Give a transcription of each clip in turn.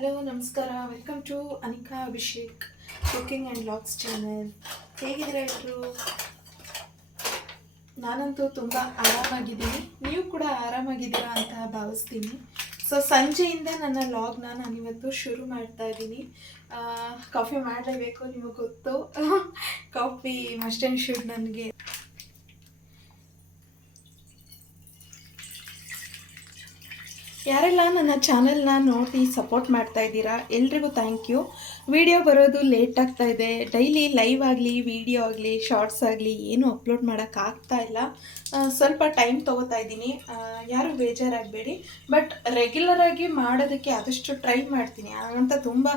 Hello ನಮಸ್ಕಾರ, welcome to Anika Abhishek cooking and vlogs channel. ಹೇಗಿದ್ದೀರಾ ಎಲ್ಲರೂ? ನಾನಂತೂ ತುಂಬ ಆರಾಮಾಗಿದ್ದೀನಿ, ನೀವು ಕೂಡ ಆರಾಮಾಗಿದ್ದೀರಾ ಅಂತ ಭಾವಿಸ್ತೀನಿ. ಸೊ ಸಂಜೆಯಿಂದ ನನ್ನ ವ್ಲಾಗ್ನ ನಾನಿವತ್ತು ಶುರು ಮಾಡ್ತಾ ಇದ್ದೀನಿ. ಕಾಫಿ ಮಾಡಲೇಬೇಕು, ನಿಮಗೆ ಗೊತ್ತು. ಕಾಫಿ ಮಸ್ಟ್ ಆ್ಯಂಡ್ ಶುಡ್ ನನಗೆ. ಯಾರೆಲ್ಲ ನನ್ನ ಚಾನೆಲ್ನ ನೋಡಿ ಸಪೋರ್ಟ್ ಮಾಡ್ತಾ ಇದ್ದೀರಾ ಎಲ್ರಿಗೂ ಥ್ಯಾಂಕ್ ಯು. ವಿಡಿಯೋ ಬರೋದು ಲೇಟ್ ಆಗ್ತಾ ಇದೆ. ಡೈಲಿ ಲೈವ್ ಆಗಲಿ, ವಿಡಿಯೋ ಆಗಲಿ, ಶಾರ್ಟ್ಸ್ ಆಗಲಿ ಏನೂ ಅಪ್ಲೋಡ್ ಮಾಡೋಕ್ಕಾಗ್ತಾ ಇಲ್ಲ. ಸ್ವಲ್ಪ ಟೈಮ್ ತೊಗೋತಾ ಇದ್ದೀನಿ, ಯಾರೂ ಬೇಜಾರಾಗಬೇಡಿ. ಬಟ್ ರೆಗ್ಯುಲರಾಗಿ ಮಾಡೋದಕ್ಕೆ ಆದಷ್ಟು ಟ್ರೈ ಮಾಡ್ತೀನಿ. ಅಂತ ತುಂಬ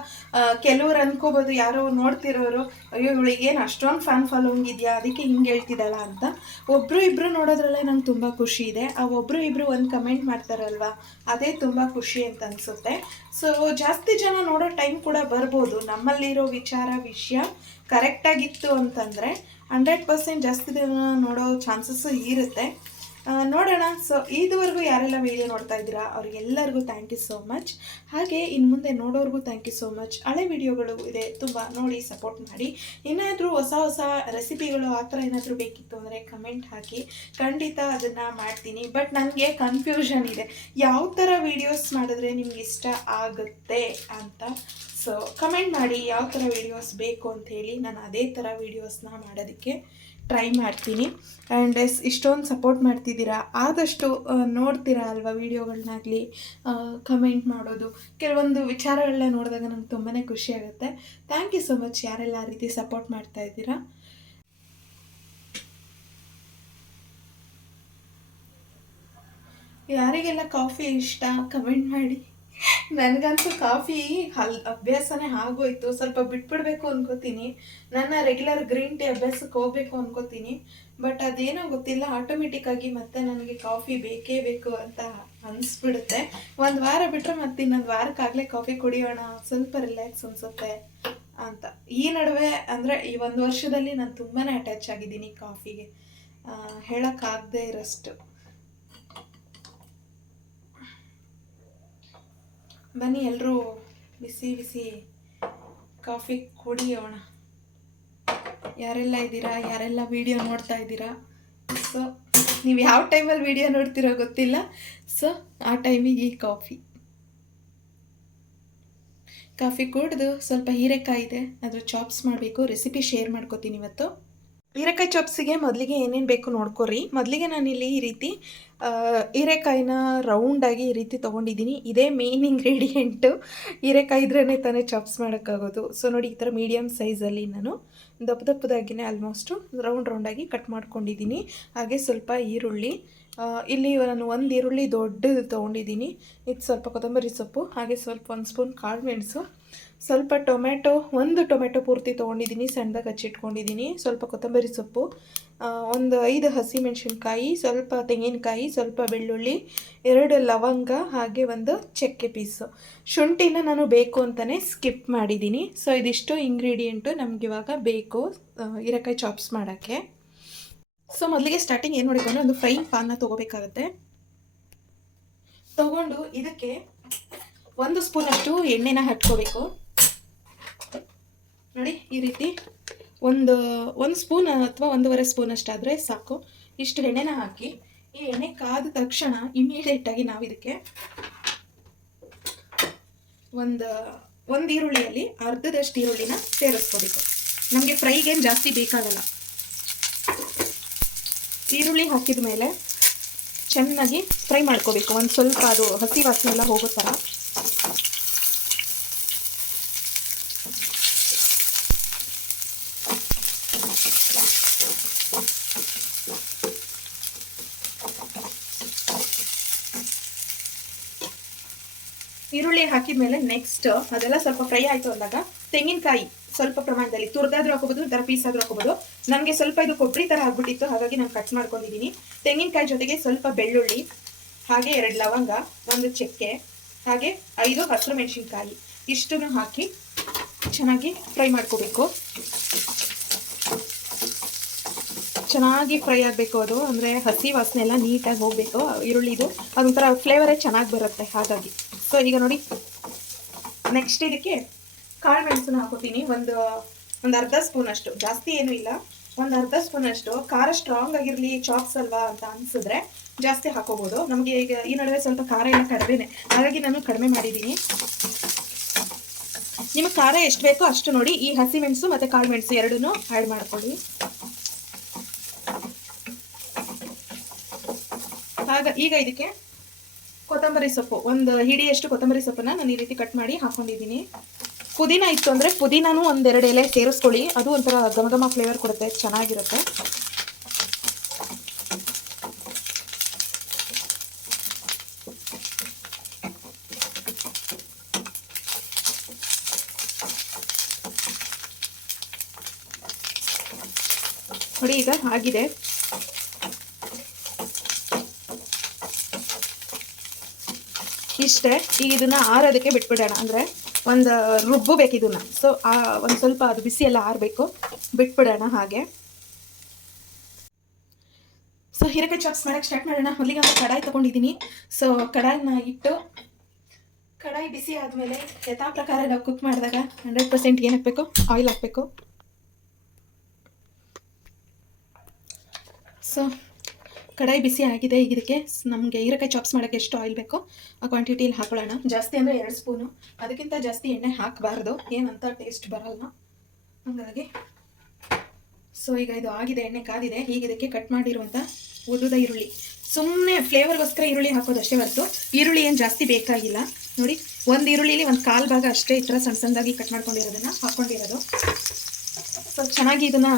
ಕೆಲವರು ಅಂದ್ಕೋಬೋದು, ಯಾರೋ ನೋಡ್ತಿರೋರು, ಅಯ್ಯೋ ಇವಳಿಗೇನು ಅಷ್ಟೊಂದು ಫ್ಯಾನ್ ಫಾಲೋವಿಂಗ್ ಇದೆಯಾ, ಅದಕ್ಕೆ ಹಿಂಗೆ ಹೇಳ್ತಿದ್ದಾಳ ಅಂತ. ಒಬ್ಬರು ಇಬ್ಬರು ನೋಡೋದ್ರಲ್ಲೇ ನಂಗೆ ತುಂಬ ಖುಷಿ ಇದೆ. ಆ ಒಬ್ಬರು ಇಬ್ಬರು ಒಂದು ಕಮೆಂಟ್ ಮಾಡ್ತಾರಲ್ವ, ಅದೇ ತುಂಬ ಖುಷಿ ಅಂತ ಅನಿಸುತ್ತೆ. ಸೊ ಜಾಸ್ತಿ ಜನ ನೋಡೋ ಟೈಮ್ ಕೂಡ ಬರ್ಬೋದು. ನಮ್ಮಲ್ಲಿರೋ ವಿಷಯ ಕರೆಕ್ಟಾಗಿತ್ತು ಅಂತಂದರೆ 100% ಜಾಸ್ತಿ ಜನ ನೋಡೋ ಚಾನ್ಸಸ್ಸು ಇರುತ್ತೆ. ನೋಡೋಣ. ಸೊ ಇದುವರೆಗೂ ಯಾರೆಲ್ಲ ವೀಡಿಯೋ ನೋಡ್ತಾ ಇದ್ದೀರಾ ಅವ್ರಿಗೆಲ್ಲರಿಗೂ ಥ್ಯಾಂಕ್ ಯು ಸೋ ಮಚ್. ಹಾಗೆ ಇನ್ನು ಮುಂದೆ ನೋಡೋರಿಗೂ ಥ್ಯಾಂಕ್ ಯು ಸೋ ಮಚ್. ಹಳೆ ವಿಡಿಯೋಗಳು ಇದೆ, ತುಂಬ ನೋಡಿ ಸಪೋರ್ಟ್ ಮಾಡಿ. ಏನಾದರೂ ಹೊಸ ರೆಸಿಪಿಗಳು ಆ ಥರ ಏನಾದರೂ ಬೇಕಿತ್ತು ಅಂದರೆ ಕಮೆಂಟ್ ಹಾಕಿ, ಖಂಡಿತ ಅದನ್ನು ಮಾಡ್ತೀನಿ. ಬಟ್ ನನಗೆ ಕನ್ಫ್ಯೂಷನ್ ಇದೆ, ಯಾವ ಥರ ವೀಡಿಯೋಸ್ ಮಾಡಿದ್ರೆ ನಿಮ್ಗೆ ಇಷ್ಟ ಆಗುತ್ತೆ ಅಂತ. ಸೊ ಕಮೆಂಟ್ ಮಾಡಿ ಯಾವ ಥರ ವೀಡಿಯೋಸ್ ಬೇಕು ಅಂಥೇಳಿ, ನಾನು ಅದೇ ಥರ ವೀಡಿಯೋಸ್ನ ಮಾಡೋದಕ್ಕೆ ಟ್ರೈ ಮಾಡ್ತೀನಿ. ಆ್ಯಂಡ್ ಇಷ್ಟೊಂದು ಸಪೋರ್ಟ್ ಮಾಡ್ತಿದ್ದೀರಾ, ಆದಷ್ಟು ನೋಡ್ತೀರಾ ಅಲ್ವಾ ವೀಡಿಯೋಗಳನ್ನಾಗಲಿ, ಕಮೆಂಟ್ ಮಾಡೋದು, ಕೆಲವೊಂದು ವಿಚಾರಗಳನ್ನ ನೋಡಿದಾಗ ನಂಗೆ ತುಂಬಾ ಖುಷಿ ಆಗುತ್ತೆ. ಥ್ಯಾಂಕ್ ಯು ಸೊ ಮಚ್ ಯಾರೆಲ್ಲ ಆ ರೀತಿ ಸಪೋರ್ಟ್ ಮಾಡ್ತಾ ಇದ್ದೀರಾ. ಯಾರಿಗೆಲ್ಲ ಕಾಫಿ ಇಷ್ಟ ಕಮೆಂಟ್ ಮಾಡಿ. ನನಗಂತೂ ಕಾಫಿ ಅಭ್ಯಾಸನೇ ಆಗೋಯ್ತು. ಸ್ವಲ್ಪ ಬಿಟ್ಬಿಡ್ಬೇಕು ಅನ್ಕೋತೀನಿ, ನನ್ನ ರೆಗ್ಯುಲರ್ ಗ್ರೀನ್ ಟೀ ಅಭ್ಯಾಸಕ್ಕೆ ಹೋಗ್ಬೇಕು ಅನ್ಕೋತೀನಿ. ಬಟ್ ಅದೇನೋ ಗೊತ್ತಿಲ್ಲ, ಆಟೋಮೆಟಿಕ್ಕಾಗಿ ಮತ್ತೆ ನನಗೆ ಕಾಫಿ ಬೇಕೇ ಬೇಕು ಅಂತ ಅನಿಸ್ಬಿಡುತ್ತೆ. ಒಂದು ವಾರ ಬಿಟ್ಟರೆ ಮತ್ತೆ ಇನ್ನೊಂದು ವಾರಕ್ಕಾಗಲೇ ಕಾಫಿ ಕುಡಿಯೋಣ, ಸ್ವಲ್ಪ ರಿಲ್ಯಾಕ್ಸ್ ಅನಿಸುತ್ತೆ ಅಂತ. ಈ ನಡುವೆ ಅಂದರೆ ಈ 1 ವರ್ಷದಲ್ಲಿ ನಾನು ತುಂಬಾ ಅಟ್ಯಾಚ್ ಆಗಿದ್ದೀನಿ ಕಾಫಿಗೆ, ಹೇಳೋಕ್ಕಾಗದೇ ಇರೋಷ್ಟು. ಬನ್ನಿ ಎಲ್ಲರೂ ಬಿಸಿ ಬಿಸಿ ಕಾಫಿ ಕುಡಿಯೋಣ. ಯಾರೆಲ್ಲ ಇದ್ದೀರಾ, ಯಾರೆಲ್ಲ ವಿಡಿಯೋ ನೋಡ್ತಾ ಇದ್ದೀರಾ. ಸೊ ನೀವು ಯಾವ ಟೈಮಲ್ಲಿ ವಿಡಿಯೋ ನೋಡ್ತಿರೋ ಗೊತ್ತಿಲ್ಲ. ಸೊ ಆ ಟೈಮಿಗೆ ಈ ಕಾಫಿ ಕುಡಿದು ಸ್ವಲ್ಪ ಹೀರೆಕಾಯಿ ಇದೆ, ಅದು ಚಾಪ್ಸ್ ಮಾಡಬೇಕು. ರೆಸಿಪಿ ಶೇರ್ ಮಾಡ್ಕೋತೀನಿ ಇವತ್ತು. ಹೀರೆಕಾಯಿ ಚಾಪ್ಸಿಗೆ ಮೊದಲಿಗೆ ಏನೇನು ಬೇಕು ನೋಡ್ಕೊರಿ. ಮೊದಲಿಗೆ ನಾನಿಲ್ಲಿ ಈ ರೀತಿ ಹೀರೆಕಾಯಿನ ರೌಂಡಾಗಿ ಈ ರೀತಿ ತೊಗೊಂಡಿದ್ದೀನಿ. ಇದೇ ಮೇನ್ ಇಂಗ್ರೀಡಿಯೆಂಟು. ಹೀರೆಕಾಯಿ ಇದ್ರೇ ತಾನೇ ಚಾಪ್ಸ್ ಮಾಡೋಕ್ಕಾಗೋದು. ಸೊ ನೋಡಿ, ಈ ಥರ ಮೀಡಿಯಮ್ ಸೈಜಲ್ಲಿ ನಾನು ದಪ್ಪದಾಗಿನೇ ಆಲ್ಮೋಸ್ಟು ರೌಂಡಾಗಿ ಕಟ್ ಮಾಡ್ಕೊಂಡಿದ್ದೀನಿ. ಹಾಗೆ ಸ್ವಲ್ಪ ಈರುಳ್ಳಿ, ಇಲ್ಲಿ ನಾನು 1 ಈರುಳ್ಳಿ ದೊಡ್ಡದು ತೊಗೊಂಡಿದ್ದೀನಿ. ಇದು ಸ್ವಲ್ಪ ಕೊತ್ತಂಬರಿ ಸೊಪ್ಪು, ಹಾಗೆ ಸ್ವಲ್ಪ 1 ಸ್ಪೂನ್ ಕಾಳು ಮೆಣಸು, ಸ್ವಲ್ಪ ಟೊಮೆಟೊ, 1 ಟೊಮೆಟೊ ಪೂರ್ತಿ ತೊಗೊಂಡಿದ್ದೀನಿ, ಸಣ್ಣದಾಗಿ ಹಚ್ಚಿಟ್ಕೊಂಡಿದ್ದೀನಿ, ಸ್ವಲ್ಪ ಕೊತ್ತಂಬರಿ ಸೊಪ್ಪು, ಒಂದು 5 ಹಸಿಮೆಣಸಿನ್ಕಾಯಿ, ಸ್ವಲ್ಪ ತೆಂಗಿನಕಾಯಿ, ಸ್ವಲ್ಪ ಬೆಳ್ಳುಳ್ಳಿ, 2 ಲವಂಗ, ಹಾಗೆ 1 ಚಕ್ಕೆ ಪೀಸು. ಶುಂಠಿನ ನಾನು ಬೇಕು ಅಂತಲೇ ಸ್ಕಿಪ್ ಮಾಡಿದ್ದೀನಿ. ಸೊ ಇದಿಷ್ಟು ಇಂಗ್ರೀಡಿಯೆಂಟು ನಮಗಿವಾಗ ಬೇಕು ಹೀರೆಕಾಯಿ ಚಾಪ್ಸ್ ಮಾಡೋಕ್ಕೆ. ಸೊ ಮೊದಲಿಗೆ ಸ್ಟಾರ್ಟಿಂಗ್ ಏನು ಮಾಡಬೇಕು ಅಂದರೆ ಒಂದು ಫ್ರೈಯಿಂಗ್ ಪಾನ್ನ ತೊಗೋಬೇಕಾಗತ್ತೆ. ತೊಗೊಂಡು ಇದಕ್ಕೆ 1 ಸ್ಪೂನಷ್ಟು ಎಣ್ಣೆನ ಹಚ್ಕೋಬೇಕು. ನೋಡಿ ಈ ರೀತಿ ಒಂದು ಸ್ಪೂನ್ ಅಥವಾ 1.5 ಸ್ಪೂನಷ್ಟಾದರೆ ಸಾಕು. ಇಷ್ಟು ಎಣ್ಣೆನ ಹಾಕಿ, ಈ ಎಣ್ಣೆ ಕಾದ ತಕ್ಷಣ ಇಮಿಡಿಯೇಟಾಗಿ ನಾವು ಇದಕ್ಕೆ ಒಂದು ಈರುಳ್ಳಿಯಲ್ಲಿ ಅರ್ಧದಷ್ಟು ಈರುಳ್ಳಿನ ಸೇರಿಸ್ಕೋಬೇಕು. ನಮಗೆ ಫ್ರೈಗೇನು ಜಾಸ್ತಿ ಬೇಕಾಗಲ್ಲ. ಈರುಳ್ಳಿ ಹಾಕಿದ ಮೇಲೆ ಚೆನ್ನಾಗಿ ಫ್ರೈ ಮಾಡ್ಕೋಬೇಕು, ಒಂದು ಸ್ವಲ್ಪ ಅದು ಹಸಿ ವಾಸನೆ ಎಲ್ಲ ಹೋಗೋ ಥರ. ಈರುಳ್ಳಿ ಹಾಕಿದ ಮೇಲೆ ನೆಕ್ಸ್ಟ್ ಅದೆಲ್ಲ ಸ್ವಲ್ಪ ಫ್ರೈ ಆಯಿತು ಅಂದಾಗ ತೆಂಗಿನಕಾಯಿ ಸ್ವಲ್ಪ ಪ್ರಮಾಣದಲ್ಲಿ ತುರಿದಾದ್ರೂ ಹಾಕೋಬೋದು, ಈ ಥರ ಪೀಸ್ ಆದರೂ ಹಾಕೋಬೋದು. ನನಗೆ ಸ್ವಲ್ಪ ಇದು ಕೊಬ್ಬರಿ ಥರ ಆಗ್ಬಿಟ್ಟಿತ್ತು, ಹಾಗಾಗಿ ನಾನು ಕಟ್ ಮಾಡ್ಕೊಂಡಿದ್ದೀನಿ. ತೆಂಗಿನಕಾಯಿ ಜೊತೆಗೆ ಸ್ವಲ್ಪ ಬೆಳ್ಳುಳ್ಳಿ, ಹಾಗೆ 2 ಲವಂಗ, 1 ಚಕ್ಕೆ, ಹಾಗೆ 5 ಹಸಿರು ಮೆಣಸಿನ್ಕಾಯಿ, ಇಷ್ಟನ್ನು ಹಾಕಿ ಚೆನ್ನಾಗಿ ಫ್ರೈ ಮಾಡ್ಕೋಬೇಕು. ಚೆನ್ನಾಗಿ ಫ್ರೈ ಆಗಬೇಕು. ಅದು ಅಂದರೆ ಹಸಿ ವಾಸನೆ ಎಲ್ಲ ನೀಟಾಗಿ ಹೋಗಬೇಕು ಈರುಳ್ಳಿದು, ಅದೊಂಥರ ಫ್ಲೇವರೇ ಚೆನ್ನಾಗಿ ಬರುತ್ತೆ. ಹಾಗಾಗಿ ಸೊ ಈಗ ನೋಡಿ ನೆಕ್ಸ್ಟ್ ಇದಕ್ಕೆ ಕಾಳು ಮೆಣಸನ್ನ ಹಾಕೋತೀನಿ. ಒಂದು ಅರ್ಧ ಸ್ಪೂನ್ ಅಷ್ಟು, ಜಾಸ್ತಿ ಏನೂ ಇಲ್ಲ, ಒಂದು ಅರ್ಧ ಸ್ಪೂನ್ ಅಷ್ಟು. ಖಾರ ಸ್ಟ್ರಾಂಗ್ ಆಗಿರಲಿ, ಚಾಪ್ಸ್ ಅಲ್ವಾ ಅಂತ ಅನಿಸಿದ್ರೆ ಜಾಸ್ತಿ ಹಾಕೋಬೋದು. ನಮಗೆ ಈಗ ಈ ನಡುವೆ ಸ್ವಲ್ಪ ಖಾರ ಎಲ್ಲ ಕಡಿಮೆನೆ, ಹಾಗಾಗಿ ನಾನು ಕಡಿಮೆ ಮಾಡಿದ್ದೀನಿ. ನಿಮಗೆ ಖಾರ ಎಷ್ಟು ಬೇಕೋ ಅಷ್ಟು ನೋಡಿ. ಈ ಹಸಿಮೆಣಸು ಮತ್ತು ಕಾಳು ಮೆಣಸು ಎರಡೂ ಆ್ಯಡ್ ಮಾಡ್ಕೊಳ್ಳಿ. ಈಗ ಇದಕ್ಕೆ ಕೊತ್ತಂಬರಿ ಸೊಪ್ಪು, ಒಂದು ಹಿಡಿಯಷ್ಟು ಕೊತ್ತಂಬರಿ ಸೊಪ್ಪನ್ನ ನಾನು ಈ ರೀತಿ ಕಟ್ ಮಾಡಿ ಹಾಕೊಂಡಿದ್ದೀನಿ. ಪುದೀನ ಇತ್ತು ಅಂದರೆ ಪುದೀನೂ ಒಂದೆರಡು ಎಲೆ ಸೇರಿಸ್ಕೊಳ್ಳಿ, ಅದು ಒಂಥರ ಘಮ ಫ್ಲೇವರ್ ಕೊಡುತ್ತೆ, ಚೆನ್ನಾಗಿರುತ್ತೆ. ನೋಡಿ ಈಗ ಆಗಿದೆ. ಇಷ್ಟೇ. ಈಗ ಇದನ್ನ ಆರೋದಕ್ಕೆ ಬಿಟ್ಬಿಡೋಣ, ಅಂದರೆ ಒಂದು ರುಬ್ಬಬೇಕು ಇದನ್ನ. ಸೊ ಒಂದು ಸ್ವಲ್ಪ ಅದು ಬಿಸಿ ಎಲ್ಲ ಆರಬೇಕು, ಬಿಟ್ಬಿಡೋಣ ಹಾಗೆ. ಸೊ ಹೀರೆಕಾಯಿ ಚಾಪ್ಸ್ ಮಾಡೋಕ್ಕೆ ಸ್ಟಾರ್ಟ್ ಮಾಡೋಣ. ಮೊದಲಿಗೆ ಒಂದು ಕಡಾಯಿ ತೊಗೊಂಡಿದ್ದೀನಿ. ಸೊ ಕಡಾಯಿನ ಇಟ್ಟು, ಕಡಾಯಿ ಬಿಸಿ ಆದಮೇಲೆ ಯಥಾ ಪ್ರಕಾರ ನಾವು ಕುಕ್ ಮಾಡಿದಾಗ 100% ಏನು ಹಾಕಬೇಕು, ಆಯಿಲ್ ಹಾಕಬೇಕು. ಸೊ ಕಡಾಯಿ ಬಿಸಿ ಆಗಿದೆ. ಈಗ ಇದಕ್ಕೆ ನಮಗೆ ಹೀರೆಕಾಯಿ ಚಾಪ್ಸ್ ಮಾಡೋಕ್ಕೆ ಎಷ್ಟು ಆಯಿಲ್ ಬೇಕೋ ಆ ಕ್ವಾಂಟಿಟಿಯಲ್ಲಿ ಹಾಕೊಳ್ಳೋಣ. ಜಾಸ್ತಿ ಅಂದರೆ 2 ಸ್ಪೂನು, ಅದಕ್ಕಿಂತ ಜಾಸ್ತಿ ಎಣ್ಣೆ ಹಾಕಬಾರ್ದು, ಏನಂತ ಟೇಸ್ಟ್ ಬರಲ್ಲ ಹಾಗಾಗಿ. ಸೊ ಈಗ ಇದು ಆಗಿದೆ, ಎಣ್ಣೆ ಕಾದಿದೆ. ಈಗ ಇದಕ್ಕೆ ಕಟ್ ಮಾಡಿರುವಂಥ ಉದ್ದುದ ಈರುಳ್ಳಿ, ಸುಮ್ಮನೆ ಫ್ಲೇವರ್ಗೋಸ್ಕರ ಈರುಳ್ಳಿ ಹಾಕೋದಷ್ಟೇ ಹೊರತು ಈರುಳ್ಳಿ ಏನು ಜಾಸ್ತಿ ಬೇಕಾಗಿಲ್ಲ. ನೋಡಿ, ಒಂದು ಈರುಳ್ಳಿಲಿ ಒಂದು 1/4 ಭಾಗ ಅಷ್ಟೇ ಈ ಥರ ಸಣ್ಣ ಸಣ್ಣದಾಗಿ ಕಟ್ ಮಾಡ್ಕೊಂಡಿರೋದನ್ನು ಹಾಕ್ಕೊಂಡಿರೋದು. ಸೊ ಚೆನ್ನಾಗಿ ಇದನ್ನು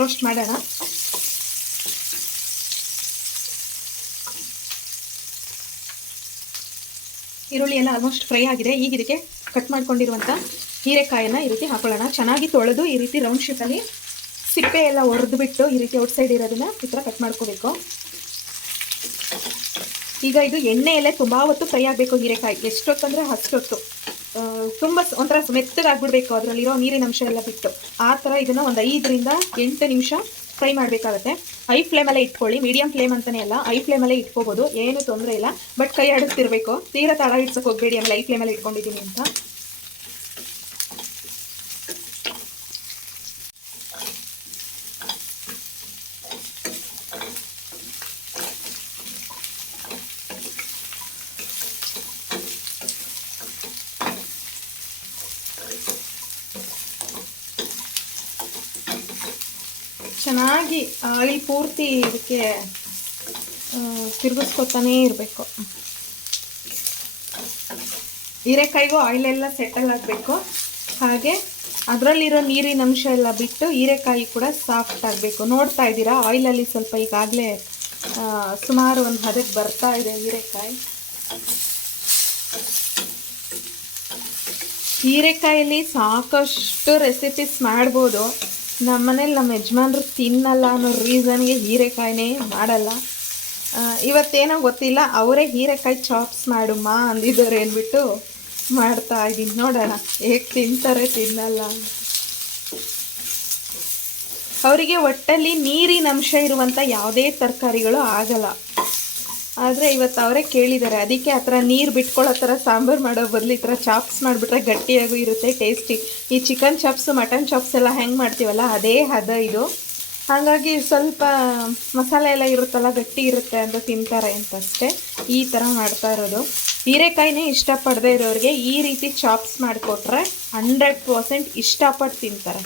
ರೋಸ್ಟ್ ಮಾಡೋಣ. ಈರುಳ್ಳಿ ಎಲ್ಲ ಆಲ್ಮೋಸ್ಟ್ ಫ್ರೈ ಆಗಿದೆ. ಈಗ ಇದಕ್ಕೆ ಕಟ್ ಮಾಡ್ಕೊಂಡಿರುವಂಥ ಹೀರೆಕಾಯಿನ ಈ ರೀತಿ ಹಾಕೊಳ್ಳೋಣ. ಚೆನ್ನಾಗಿ ತೊಳೆದು ಈ ರೀತಿ ರೌಂಡ್ ಶೇಪಲ್ಲಿ ಸಿಪ್ಪೆ ಎಲ್ಲ ಒರೆದ್ಬಿಟ್ಟು ಈ ರೀತಿ ಔಟ್ ಸೈಡ್ ಇರೋದನ್ನ ಈ ಥರ ಕಟ್ ಮಾಡ್ಕೋಬೇಕು. ಈಗ ಇದು ಎಣ್ಣೆಯಲ್ಲೇ ತುಂಬ ಹೊತ್ತು ಫ್ರೈ ಆಗಬೇಕು ಹೀರೆಕಾಯಿ. ಎಷ್ಟೊತ್ತಂದರೆ ಅಷ್ಟೊತ್ತು, ತುಂಬ ಒಂಥರ ಮೆತ್ತಗಾಗ್ಬಿಡ್ಬೇಕು, ಅದರಲ್ಲಿರೋ ನೀರಿನ ಅಂಶ ಎಲ್ಲ ಬಿಟ್ಟು. ಆ ಥರ ಇದನ್ನು ಒಂದು 5 ರಿಂದ 8 ನಿಮಿಷ ಫ್ರೈ ಮಾಡಬೇಕಾಗುತ್ತೆ. ಹೈ ಫ್ಲೇಮಲ್ಲೇ ಇಟ್ಕೊಳ್ಳಿ, ಮೀಡಿಯಂ ಫ್ಲೇಮ್ ಅಂತಲೇ ಅಲ್ಲ, ಹೈ ಫ್ಲೇಮಲ್ಲೇ ಇಟ್ಕೋಬೋದು, ಏನು ತೊಂದರೆ ಇಲ್ಲ. ಬಟ್ ಕೈ ಆಡಿಸ್ತಿರ್ಬೇಕು, ತೀರಾ ತಳ ಇಡ್ಸೋಕೆ ಹೋಗಬೇಡಿ. ಆಮೇಲೆ ಹೈ ಫ್ಲೇಮಲ್ಲೇ ಇಟ್ಕೊಂಡಿದ್ದೀನಿ ಅಂತ. ಚೆನ್ನಾಗಿ ಆಯಿಲ್ ಪೂರ್ತಿ ಇದಕ್ಕೆ ತಿರುಗಿಸ್ಕೊತಾನೇ ಇರಬೇಕು. ಹೀರೆಕಾಯಿಗೂ ಆಯಿಲೆಲ್ಲ ಸೆಟಲ್ ಆಗಬೇಕು, ಹಾಗೆ ಅದರಲ್ಲಿರೋ ನೀರಿನ ಅಂಶ ಎಲ್ಲ ಬಿಟ್ಟು ಹೀರೆಕಾಯಿ ಕೂಡ ಸಾಫ್ಟ್ ಆಗಬೇಕು. ನೋಡ್ತಾ ಇದ್ದೀರಾ, ಆಯಿಲಲ್ಲಿ ಸ್ವಲ್ಪ ಈಗಾಗಲೇ ಸುಮಾರು ಒಂದು ಹದಕ್ಕೆ ಬರ್ತಾ ಇದೆ ಹೀರೆಕಾಯಿ. ಹೀರೆಕಾಯಲ್ಲಿ ಸಾಕಷ್ಟು ರೆಸಿಪೀಸ್ ಮಾಡ್ಬೋದು. ನಮ್ಮನೇಲಿ ನಮ್ಮ ಯಜಮಾನ್ರು ತಿನ್ನಲ್ಲ ಅನ್ನೋ ರೀಸನ್ಗೆ ಹೀರೆಕಾಯಿನೇ ಮಾಡಲ್ಲ. ಇವತ್ತೇನೋ ಗೊತ್ತಿಲ್ಲ, ಅವರೇ ಹೀರೆಕಾಯಿ ಚಾಪ್ಸ್ ಮಾಡುಮ್ಮ ಅಂದಿದ್ದಾರೆ ಅಂದ್ಬಿಟ್ಟು ಮಾಡ್ತಾ ಇದ್ದೀನಿ. ನೋಡೋಣ ಹೇಗೆ ತಿಂತಾರೆ, ತಿನ್ನಲ್ಲ. ಅವರಿಗೆ ಒಟ್ಟಲ್ಲಿ ನೀರಿನ ಅಂಶ ಇರುವಂಥ ಯಾವುದೇ ತರಕಾರಿಗಳು ಆಗಲ್ಲ. ಆದರೆ ಇವತ್ತು ಅವರೇ ಕೇಳಿದ್ದಾರೆ, ಅದಕ್ಕೆ ಆ ಥರ ನೀರು ಬಿಟ್ಕೊಳ್ಳೋ ಥರ ಸಾಂಬಾರು ಮಾಡೋ ಬದಲು ಈ ಥರ ಚಾಪ್ಸ್ ಮಾಡಿಬಿಟ್ರೆ ಗಟ್ಟಿಯಾಗೂ ಇರುತ್ತೆ, ಟೇಸ್ಟಿ. ಈ ಚಿಕನ್ ಚಾಪ್ಸು, ಮಟನ್ ಚಾಪ್ಸ್ ಎಲ್ಲ ಹೆಂಗೆ ಮಾಡ್ತೀವಲ್ಲ ಅದೇ ಹದ ಇದು. ಹಾಗಾಗಿ ಸ್ವಲ್ಪ ಮಸಾಲೆ ಎಲ್ಲ ಇರುತ್ತಲ್ಲ, ಗಟ್ಟಿ ಇರುತ್ತೆ ಅಂತ ತಿಂತಾರೆ ಅಂತಷ್ಟೇ ಈ ಥರ ಮಾಡ್ತಾ ಇರೋದು. ಹೀರೆಕಾಯಿನೇ ಇಷ್ಟಪಡದೇ ಇರೋರಿಗೆ ಈ ರೀತಿ ಚಾಪ್ಸ್ ಮಾಡಿಕೊಟ್ರೆ 100% ಇಷ್ಟಪಟ್ಟು ತಿಂತಾರೆ.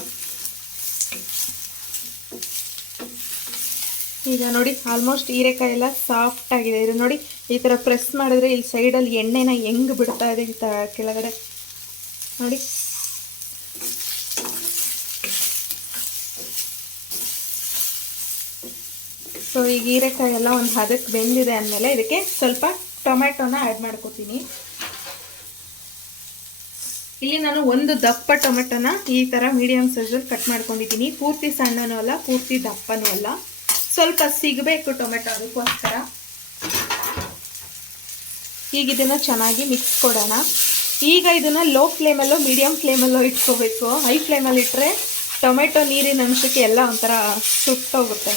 ಈಗ ನೋಡಿ, ಆಲ್ಮೋಸ್ಟ್ ಹೀರೆಕಾಯಿ ಎಲ್ಲ ಸಾಫ್ಟ್ ಆಗಿದೆ. ಇದು ನೋಡಿ, ಈ ಥರ ಪ್ರೆಸ್ ಮಾಡಿದ್ರೆ ಇಲ್ಲಿ ಸೈಡಲ್ಲಿ ಎಣ್ಣೆನ ಹೆಂಗೆ ಬಿಡ್ತಾ ಇದೆ ಈ ಥರ ಕೆಳಗಡೆ ನೋಡಿ. ಸೊ ಈಗ ಹೀರೆಕಾಯಿ ಎಲ್ಲ ಒಂದು ಹದಕ್ಕೆ ಬೆಂದಿದೆ ಅಂದಮೇಲೆ ಇದಕ್ಕೆ ಸ್ವಲ್ಪ ಟೊಮ್ಯಾಟೋನ ಆ್ಯಡ್ ಮಾಡ್ಕೋತೀನಿ. ಇಲ್ಲಿ ನಾನು ಒಂದು ದಪ್ಪ ಟೊಮೆಟೊನ ಈ ಥರ ಮೀಡಿಯಮ್ ಸೈಜಲ್ಲಿ ಕಟ್ ಮಾಡ್ಕೊಂಡಿದ್ದೀನಿ. ಪೂರ್ತಿ ಸಣ್ಣನೂ ಅಲ್ಲ, ಪೂರ್ತಿ ದಪ್ಪನೂ ಅಲ್ಲ, ಸ್ವಲ್ಪ ಸಿಗಬೇಕು ಟೊಮೆಟೊ, ಅದಕ್ಕೋಸ್ಕರ. ಈಗ ಇದನ್ನು ಚೆನ್ನಾಗಿ ಮಿಕ್ಸ್ ಕೊಡೋಣ. ಈಗ ಇದನ್ನು ಲೋ ಫ್ಲೇಮಲ್ಲೋ ಮೀಡಿಯಮ್ ಫ್ಲೇಮಲ್ಲೋ ಇಟ್ಕೋಬೇಕು. ಹೈ ಫ್ಲೇಮಲ್ಲಿ ಇಟ್ಟರೆ ಟೊಮೆಟೊ ನೀರಿನ ಅಂಶಕ್ಕೆ ಎಲ್ಲ ಒಂಥರ ಸುಟ್ಟೋಗುತ್ತೆ.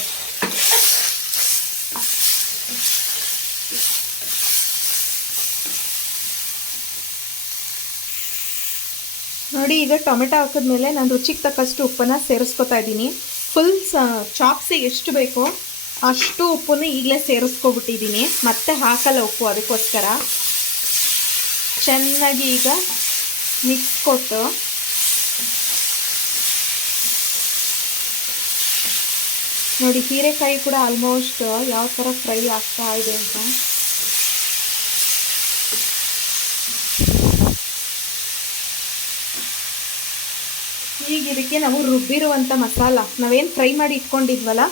ನೋಡಿ ಈಗ ಟೊಮೆಟೊ ಹಾಕಿದ್ಮೇಲೆ ನಾನು ರುಚಿಗೆ ತಕ್ಕಷ್ಟು ಉಪ್ಪನ್ನು ಸೇರಿಸ್ಕೊತಾ ಇದ್ದೀನಿ. ಫುಲ್ ಚಾಪ್ಸಿಗೆ ಎಷ್ಟು ಬೇಕೋ ಅಷ್ಟು ಉಪ್ಪನ್ನು ಈಗಲೇ ಸೇರಿಸ್ಕೊಬಿಟ್ಟಿದ್ದೀನಿ, ಮತ್ತೆ ಹಾಕಲ್ಲ ಉಪ್ಪು. ಅದಕ್ಕೋಸ್ಕರ ಚೆನ್ನಾಗಿ ಈಗ ಮಿಕ್ಸ್ ಕೊಟ್ಟು ನೋಡಿ ಹೀರೆಕಾಯಿ ಕೂಡ ಆಲ್ಮೋಸ್ಟ್ ಯಾವ ಥರ ಫ್ರೈ ಆಗ್ತಾ ಇದೆ ಅಂತ. ಈಗ ಇದಕ್ಕೆ ನಾವು ರುಬ್ಬಿರುವಂಥ ಮಸಾಲ, ನಾವೇನು ಫ್ರೈ ಮಾಡಿ ಇಟ್ಕೊಂಡಿದ್ವಲ್ಲ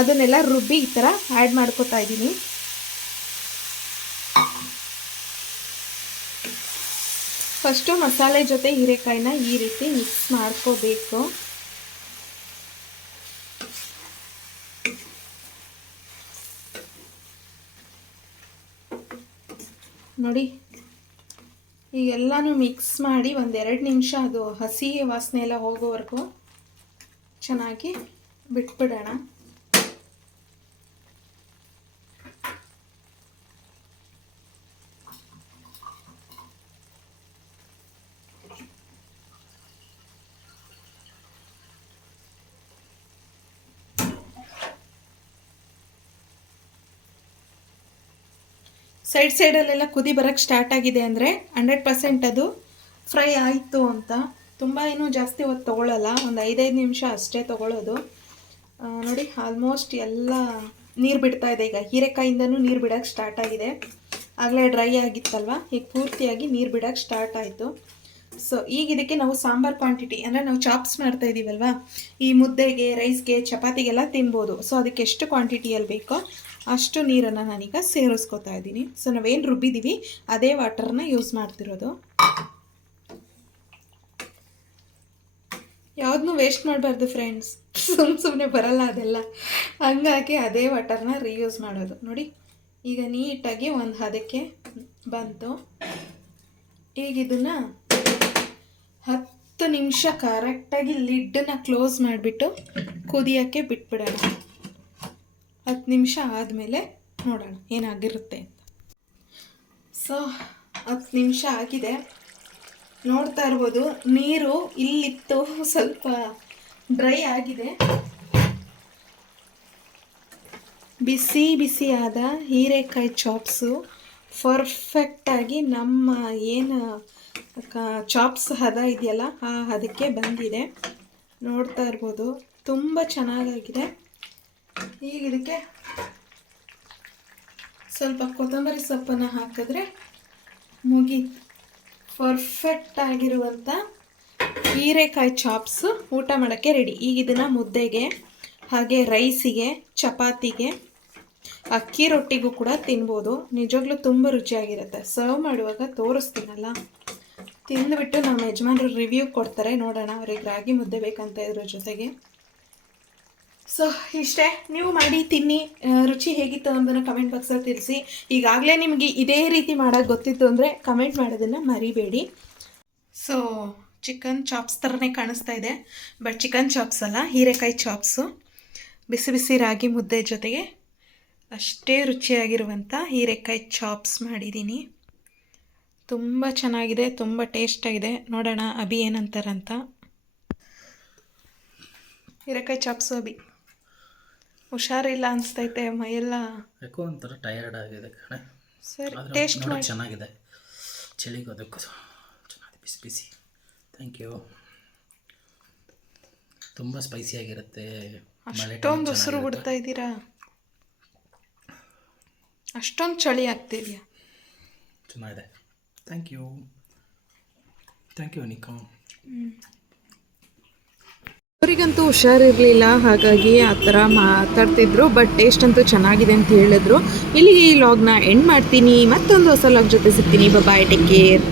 ಅದನ್ನೆಲ್ಲ ರುಬ್ಬಿ ಈ ಥರ ಆ್ಯಡ್ ಮಾಡ್ಕೊತಾ ಇದ್ದೀನಿ. ಫಸ್ಟು ಮಸಾಲೆ ಜೊತೆ ಹೀರೆಕಾಯಿನ ಈ ರೀತಿ ಮಿಕ್ಸ್ ಮಾಡ್ಕೋಬೇಕು. ನೋಡಿ ಈಗೆಲ್ಲನೂ ಮಿಕ್ಸ್ ಮಾಡಿ 1-2 ನಿಮಿಷ ಅದು ಹಸಿ ವಾಸನೆ ಎಲ್ಲ ಹೋಗೋವರೆಗೂ ಚೆನ್ನಾಗಿ ಬಿಟ್ಬಿಡೋಣ. ಸೈಡಲ್ಲೆಲ್ಲ ಕುದಿ ಬರೋಕ್ಕೆ ಸ್ಟಾರ್ಟ್ ಆಗಿದೆ ಅಂದರೆ 100% ಅದು ಫ್ರೈ ಆಯಿತು ಅಂತ. ತುಂಬ ಏನೂ ಜಾಸ್ತಿ ಹೊತ್ತು ತೊಗೊಳ್ಳಲ್ಲ, ಒಂದು 5 ನಿಮಿಷ ಅಷ್ಟೇ ತೊಗೊಳ್ಳೋದು. ನೋಡಿ ಆಲ್ಮೋಸ್ಟ್ ಎಲ್ಲ ನೀರು ಬಿಡ್ತಾ ಇದೆ. ಈಗ ಹೀರೆಕಾಯಿಂದನೂ ನೀರು ಬಿಡೋಕ್ಕೆ ಸ್ಟಾರ್ಟ್ ಆಗಿದೆ. ಆಗಲೇ ಡ್ರೈ ಆಗಿತ್ತಲ್ವ, ಈಗ ಪೂರ್ತಿಯಾಗಿ ನೀರು ಬಿಡೋಕ್ಕೆ ಸ್ಟಾರ್ಟ್ ಆಯಿತು. ಸೊ ಈಗ ಇದಕ್ಕೆ ನಾವು ಸಾಂಬಾರು ಕ್ವಾಂಟಿಟಿ ಅಂದರೆ ನಾವು ಚಾಪ್ಸ್ ಮಾಡ್ತಾ ಇದ್ದೀವಲ್ವ, ಈ ಮುದ್ದೆಗೆ, ರೈಸ್ಗೆ, ಚಪಾತಿಗೆಲ್ಲ ತಿನ್ಬೋದು. ಸೊ ಅದಕ್ಕೆ ಎಷ್ಟು ಕ್ವಾಂಟಿಟಿಯಲ್ಲಿ ಬೇಕೋ ಅಷ್ಟು ನೀರನ್ನು ನಾನೀಗ ಸೇರಿಸ್ಕೊತಾ ಇದ್ದೀನಿ. ಸೊ ನಾವೇನು ರುಬ್ಬಿದ್ದೀವಿ ಅದೇ ವಾಟರ್ನ ಯೂಸ್ ಮಾಡ್ತಿರೋದು. ಯಾವುದನ್ನೂ ವೇಸ್ಟ್ ಮಾಡಬಾರ್ದು ಫ್ರೆಂಡ್ಸ್, ಸುಮ್ಮನೆ ಬರಲ್ಲ ಅದೆಲ್ಲ. ಹಂಗಾಗಿ ಅದೇ ವಾಟರ್ನ ರೀಯೂಸ್ ಮಾಡೋದು. ನೋಡಿ ಈಗ ನೀಟಾಗಿ ಒಂದು ಹದಕ್ಕೆ ಬಂತು. ಈಗ ಇದನ್ನು 10 ನಿಮಿಷ ಕರೆಕ್ಟಾಗಿ ಲಿಡ್ಡನ್ನು ಕ್ಲೋಸ್ ಮಾಡಿಬಿಟ್ಟು ಕುದಿಯೋಕ್ಕೆ ಬಿಟ್ಬಿಡೋಣ. 10 ನಿಮಿಷ ಆದಮೇಲೆ ನೋಡೋಣ ಏನಾಗಿರುತ್ತೆ ಅಂತ. ಸೊ 10 ನಿಮಿಷ ಆಗಿದೆ, ನೋಡ್ತಾ ಇರ್ಬೋದು ನೀರು ಇಲ್ಲಿತ್ತು, ಸ್ವಲ್ಪ ಡ್ರೈ ಆಗಿದೆ. ಬಿಸಿ ಬಿಸಿಯಾದ ಹೀರೆಕಾಯಿ ಚಾಪ್ಸು ಪರ್ಫೆಕ್ಟಾಗಿ ನಮ್ಮ ಏನು ಚಾಪ್ಸ್ ಹದ ಇದೆಯಲ್ಲ ಆ ಹದಕ್ಕೆ ಬಂದಿದೆ. ನೋಡ್ತಾ ಇರ್ಬೋದು ತುಂಬ ಚೆನ್ನಾಗಾಗಿದೆ. ಈಗ ಇದಕ್ಕೆ ಸ್ವಲ್ಪ ಕೊತ್ತಂಬರಿ ಸೊಪ್ಪನ್ನು ಹಾಕಿದ್ರೆ ಮುಗೀತು. ಪರ್ಫೆಕ್ಟ್ ಆಗಿರುವಂಥ ಹೀರೆಕಾಯಿ ಚಾಪ್ಸು ಊಟ ಮಾಡೋಕ್ಕೆ ರೆಡಿ. ಈಗ ಇದನ್ನು ಮುದ್ದೆಗೆ, ಹಾಗೆ ರೈಸಿಗೆ, ಚಪಾತಿಗೆ, ಅಕ್ಕಿ ರೊಟ್ಟಿಗೂ ಕೂಡ ತಿನ್ಬೋದು. ನಿಜವಾಗ್ಲೂ ತುಂಬ ರುಚಿಯಾಗಿರುತ್ತೆ. ಸರ್ವ್ ಮಾಡುವಾಗ ತೋರಿಸ್ತೀನಲ್ಲ, ತಿಂದುಬಿಟ್ಟು ನಮ್ಮ ಯಜಮಾನರು ರಿವ್ಯೂ ಕೊಡ್ತಾರೆ. ನೋಡೋಣ, ಅವ್ರಿಗೆ ರಾಗಿ ಮುದ್ದೆ ಬೇಕಂತ ಇದ್ರ ಜೊತೆಗೆ. ಸೊ ಇಷ್ಟೇ, ನೀವು ಮಾಡಿ ತಿನ್ನಿ. ರುಚಿ ಹೇಗಿತ್ತು ಅನ್ನೋದನ್ನು ಕಮೆಂಟ್ ಬಾಕ್ಸಲ್ಲಿ ತಿಳಿಸಿ. ಈಗಾಗಲೇ ನಿಮಗೆ ಇದೇ ರೀತಿ ಮಾಡೋಕ್ಕೆ ಗೊತ್ತಿತ್ತು ಅಂದರೆ ಕಮೆಂಟ್ ಮಾಡೋದನ್ನು ಮರಿಬೇಡಿ. ಸೊ ಚಿಕನ್ ಚಾಪ್ಸ್ ಥರನೇ ಕಾಣಿಸ್ತಾ ಇದೆ, ಬಟ್ ಚಿಕನ್ ಚಾಪ್ಸ್ ಅಲ್ಲ, ಹೀರೆಕಾಯಿ ಚಾಪ್ಸು. ಬಿಸಿ ಬಿಸಿ ರಾಗಿ ಮುದ್ದೆ ಜೊತೆಗೆ ಅಷ್ಟೇ ರುಚಿಯಾಗಿರುವಂಥ ಹೀರೆಕಾಯಿ ಚಾಪ್ಸ್ ಮಾಡಿದ್ದೀನಿ. ತುಂಬ ಚೆನ್ನಾಗಿದೆ, ತುಂಬ ಟೇಸ್ಟಾಗಿದೆ. ನೋಡೋಣ ಅಭಿ ಏನಂತಾರಂತ. ಹೀರೆಕಾಯಿ ಚಾಪ್ಸು ಅಭಿ ಹುಷಾರಿಲ್ಲ ಅನಿಸ್ತೈತೆ, ಮೈಯೆಲ್ಲ ಯಾಕೋ ಒಂಥರ ಟಯರ್ಡ್ ಆಗಿದೆ ಕಣೆ. ಸರಿ, ಟೇಸ್ಟ್ ಮಾಡಿ. ಚೆನ್ನಾಗಿದೆ, ಚಳಿಗೆ ಅದಕ್ಕೂ ಚೆನ್ನಾಗಿದೆ, ಬಿಸಿ ಬಿಸಿ. Thank you. ತುಂಬ ಸ್ಪೈಸಿಯಾಗಿರುತ್ತೆ. ಅಷ್ಟೊಂದು ಉಸಿರು ಬಿಡ್ತಾ ಇದ್ದೀರಾ, ಅಷ್ಟೊಂದು ಚಳಿ ಆಗ್ತಿದೆಯಾ? ಚೆನ್ನಾಗಿದೆ. Thank you Anika. ಅವರಿಗಂತೂ ಹುಷಾರಿರಲಿಲ್ಲ, ಹಾಗಾಗಿ ಆ ಥರ ಮಾತಾಡ್ತಿದ್ರು. ಬಟ್ ಟೇಸ್ಟ್ ಅಂತೂ ಚೆನ್ನಾಗಿದೆ ಅಂತ ಹೇಳಿದ್ರು. ಇಲ್ಲಿಗೆ ಈ ಲಾಗ್ನ ಎಂಡ್ ಮಾಡ್ತೀನಿ. ಮತ್ತೊಂದು ಹೊಸ ಲಾಗ್ ಜೊತೆ ಸಿಗ್ತೀನಿ. ಬಾಯ್, ಟೇಕ್ ಕೇರ್.